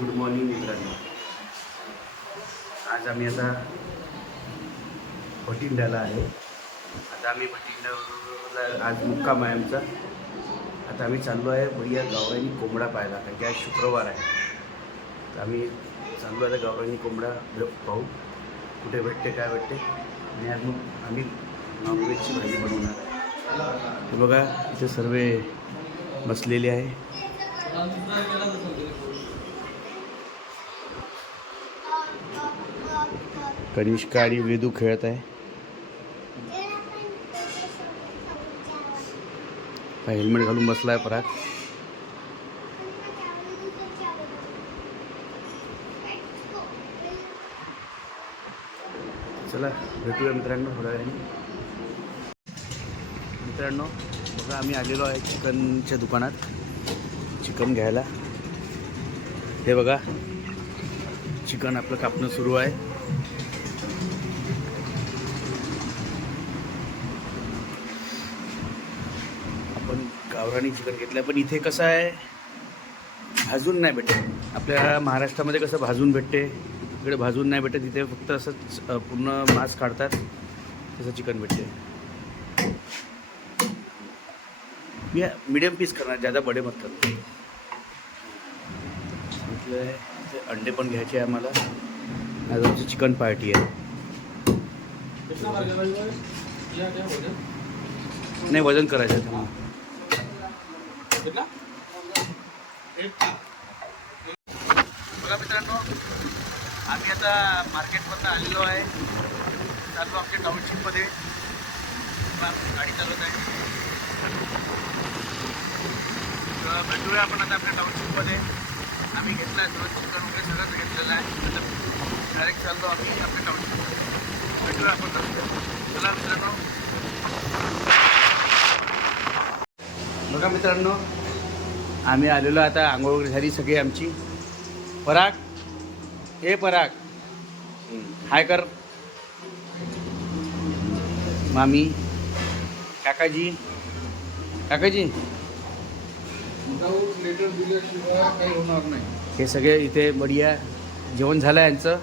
Good morning मित्रांनो. आज आम्ही आता भटिंड्याला आहे. आता आम्ही भटिंड्याला आज मुक्काम आहे आमचा. आता आम्ही चाललो आहे भैया गावरानी कोंबडा पाहायला, कारण की आज शुक्रवार आहे. तर आम्ही चाललो आहे गावरानी कोंबडा पाहू कुठे भेटते काय भेटते. आणि आज मग आम्ही नॉनव्हेजची भाजी बनवणार आहे. हे बघा इथे सर्व बसलेले आहे. कनिष्का आणि वेदू खेळत आहे. हेल्मेट घालून बसला आहे पराग. चला भेटूया मित्रांनो थोड्या वेळाने. मित्रांनो बघा आम्ही आलेलो आहे चिकनच्या दुकानात चिकन घ्यायला. हे बघा चिकन आपलं कापणं सुरू आहे. आपण गावरानी चिकन घेतलं, पण इथे कसं आहे भाजून नाही भेटत. आपल्या महाराष्ट्रामध्ये कसं भाजून भेटते, इकडे भाजून नाही भेटत. इथे फक्त असंच पूर्ण मांस काढतात तसं चिकन भेटते. मी मीडियम पीस करणार, ज़्यादा बडे मत करतो. म्हटलं ते अंडे पण घ्यायचे आहे आम्हाला. आज आमची चिकन पार्टी आहे. नाही वजन करायचं आहे तुम्हाला. बघा मित्रांनो आम्ही आता मार्केटमधून आलेलो आहे. चाललो आमच्या टाउनशिपमध्ये. गाडी चालवत आहे. तर भेटूया आपण आता आपल्या टाउनशिपमध्ये. आम्ही घेतला आहे सगळं चिकन वगैरे सगळंच घेतलेलं आहे. आता डायरेक्ट चाललो आम्ही आपल्या टाउनशिपमध्ये. भेटूया आपण. चला मित्रांनो. बघा मित्रांनो आम्ही आलेलो आता. आंघोळ वगैरे झाली सगळी आमची. पराग हे पराग हाय कर. मामी काकाजी काकाजी लेटर दिल्याशिवाय काही होणार नाही. हे सगळे इथे बढिया जेवण झालं आहे यांचं.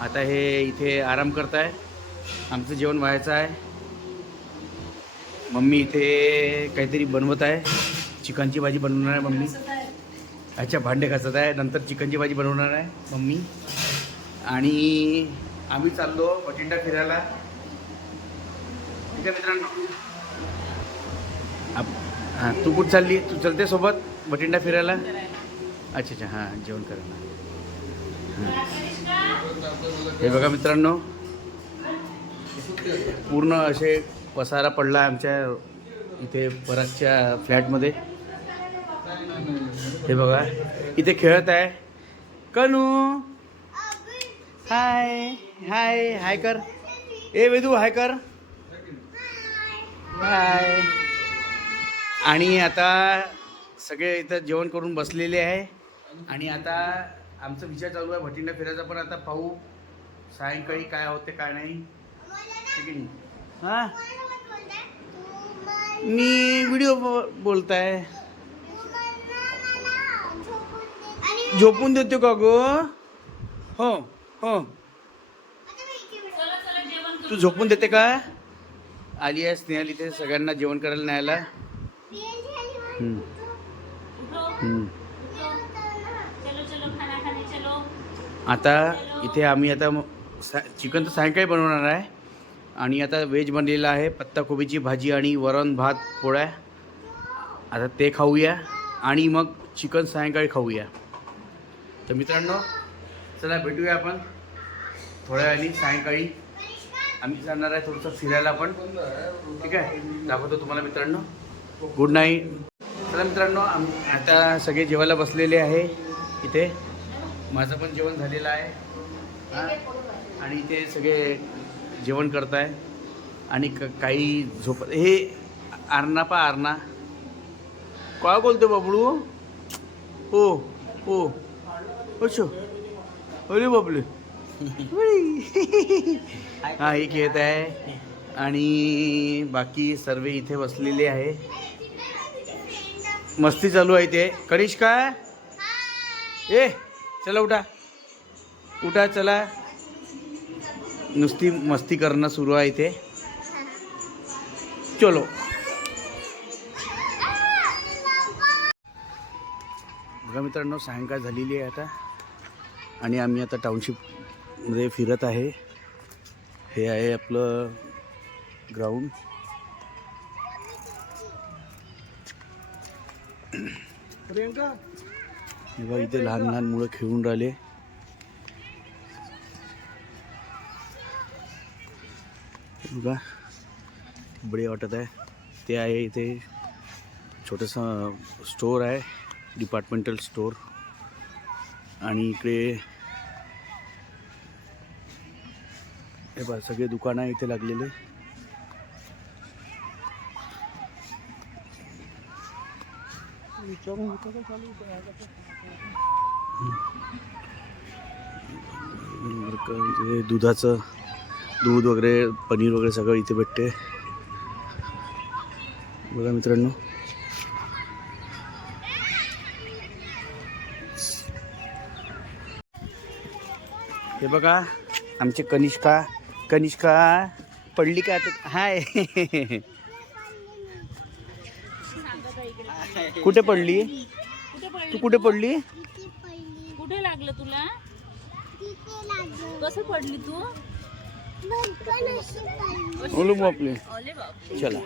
आता हे इथे आराम करताय. आमचं जेवण व्हायचं आहे. मम्मी इथे काहीतरी बनवत आहे. चिकनची भाजी बनवणार आहे मम्मी. अच्छा भांडे घासत आहे. नंतर चिकनची भाजी बनवणार आहे मम्मी. आणि आम्ही चाललो भटिंडा फिरायला. ठीक आहे मित्रांनो. हां तू कुठं चालली? तू चलते सोबत भटिंडा फिरायला? अच्छा अच्छा हां जेवण करायला. हां हे बघा मित्रांनो पूर्ण असे पसारा पडला आमच्या इथे परागच्या फ्लॅटमध्ये. हे बघा इथे खेळत आहे कनू. हाय हाय हाय कर. ए वेदू हाय कर. हाय. आणि आता सगळे इथं जेवण करून बसलेले आहे. आणि आता आमचा विचार चालू आहे भटिंडा फिरायचा. पण आता पाहू सायंकाळी काय होते काय नाही. ठीक आहे. हां मी व्हिडिओ बोलताय. झोपून देतो का गो? हो हो तू झोपून देते का? आली आहे स्नेहल इथे सगळ्यांना जेवण करायला न्यायला. आता इथे आम्ही आता चिकन तर सायंकाळी बनवणार आहे. आणि आता व्हेज बनलेलं आहे. पत्ताकोबीची भाजी आणि वरण भात पोळ्या. आता ते खाऊया आणि मग चिकन सायंकाळी खाऊया. तर मित्रांनो चला भेटूया आपण थोड्या वेळाने. सायंकाळी आम्ही जाणार आहे थोडंसं फिरायला पण. ठीक आहे दाखवतो तुम्हाला मित्रांनो. Good night. चला मित्रांनो आता सगळे जेवायला बसलेले आहे इथे. माझं पण जेवण झालेलं आहे. आणि इथे सगळे जेवण करताय. आणि काही झोप. हे आरणा पा आरणा काय बोलतो बबलू? हो हो अच्छा अरे बाबले. हा हे खेळत आहे. आणि बाकी सर्व इथे बसलेले आहे. मस्ती चालू आहे. ते कनिष्का ए चला उठा उठा चला. नुसती मस्ती करणं सुरू आहे इथे. चलो. बघा मित्रांनो, सायंकाळ झालेली आहे आता आणि आम्ही आता टाउनशिपमध्ये फिरत आहे. हे आहे आपलं ग्राउंड. प्रियंका हे बघा इथे लहान लहान मुलं खेळून राहिले. बघा बढिया वाटत आहे. ते आहे इथे छोटंसं स्टोर आहे, डिपार्टमेंटल स्टोर. आणि इकडे हे बघा सगळे दुकानं आहे इथे लागलेले. दुधाचं दूध वगैरे पनीर वगैरे सगळं इथे भेटते. बघा मित्रांनो, हे बघा आमची कनिष्का पडली का आता. हाय. कुठे पडली तू? कुठे पडली? कुठे लागलं तुला? कसं पडली तू? ओलू बापले. ओले बाप. चला.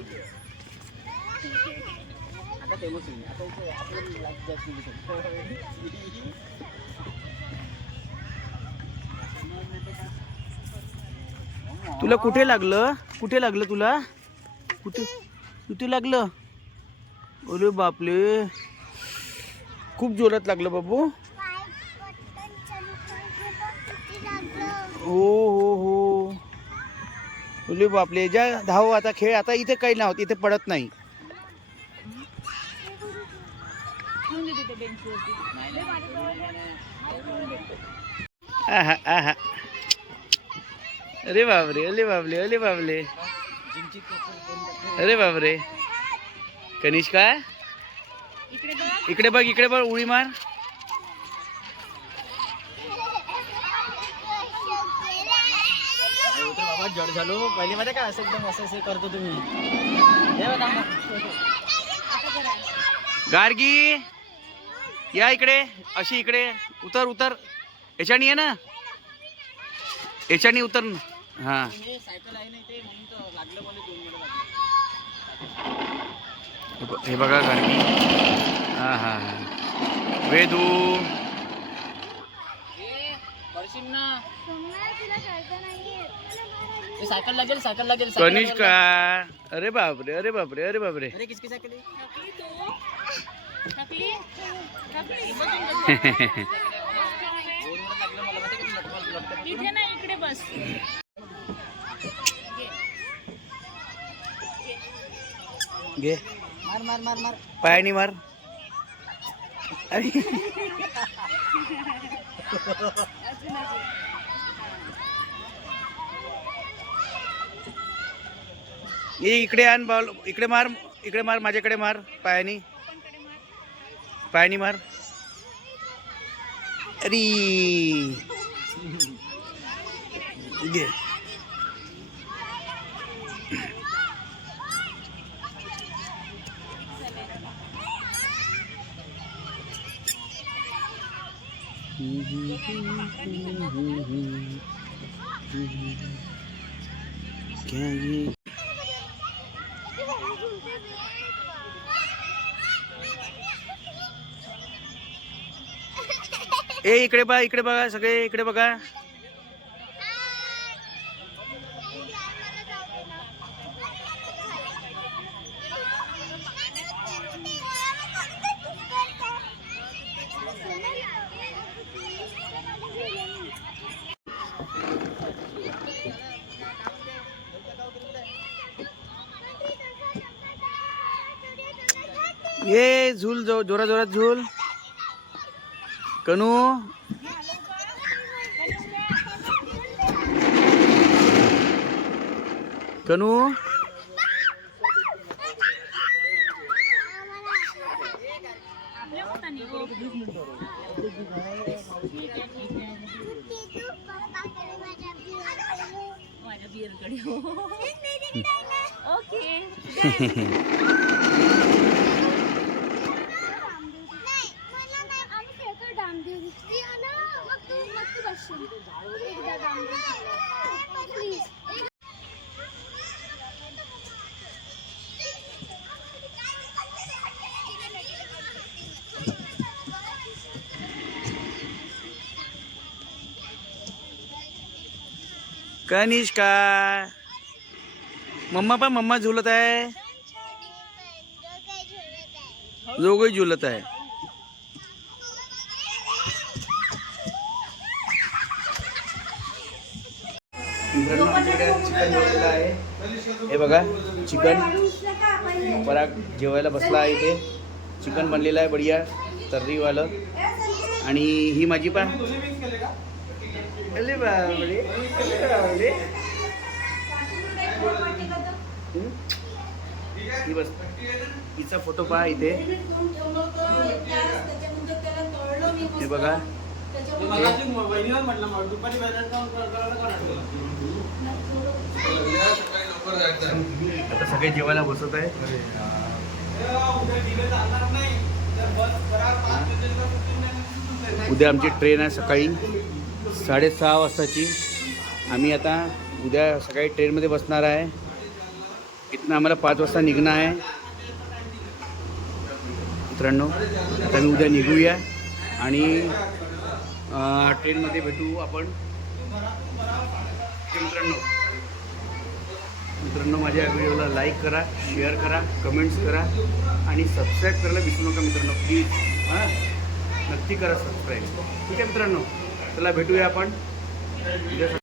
तुला कुठे लागलं? कुठे लागलं तुला? कुठे लागलं? ओले बापले, खूप जोरात लागलं बाबू. हो हो हो. ओले बापले, जा धाव आता, खेळ आता. इथे काही नाही होत, इथे पडत नाही. आहा आहा. अरे बापरे, अरे बापले, अरे बापले, अरे बापरे. कनिष्का इकडे बघ, उडी मार. बाबा जड झालो पहिले मध्ये काय असं एकदम असं करतो तुम्ही. गार्गी या इकडे, अशी इकडे उतर. याच्यानी आहे ना, याच्यानी उतर. हा सायकल आहे ना ते म्हणून तर लागलं मला 2 मिनिटं. हे बघा गार्गी. हा हा हा. वेदू सायकल लागेल. कनिष्का. अरे बापरे, अरे बापरे, अरे बापरे. अरे किसकी सायकल आहे? टाकली? इथे नाही, इकडे बस. घे, मार. पायानी मार. अरे ये इकडे आण बॉल. इकडे मार माझ्याकडे मार. पायानी मार. अरे घे. क्या ये ए इकडे बघा सगळे, इकडे बघा. ये झूल, जोरात झूल. कनू टीचरकडे ओके कनिष्का मम्मा झुलत आहे दोघंही झुलत आहे मित्रांनो, आमच्याकडे चिकन बनवलेलं आहे. हे बघा चिकन पराग जेवायला बसला आहे इथे. चिकन बनलेलं आहे बढिया तर्रीवालं. आणि ही माझी पा अरे बापरे, अरे बापरे. ही बस हिचा फोटो पहा इथे. हे बघा आता सगळे जेवायला बसत आहे. उद्या आमची ट्रेन आहे सकाळी 6:30 वाजताची. आम्ही आता उद्या सकाळी ट्रेनमध्ये बसणार आहे. इथनं आम्हाला 5 वाजता निघणं आहे. मित्रांनो आता मी उद्या निघूया आणि ट्रेनमध्ये भेटू आपण. मित्रांनो माझ्या व्हिडिओला लाईक करा, शेअर करा, कमेंट्स करा आणि सबस्क्राईब करायला विसरू नका मित्रांनो प्लीज. हां नक्की करा सबस्क्राईब. ठीक आहे मित्रांनो, चला भेटूया आपण उद्या.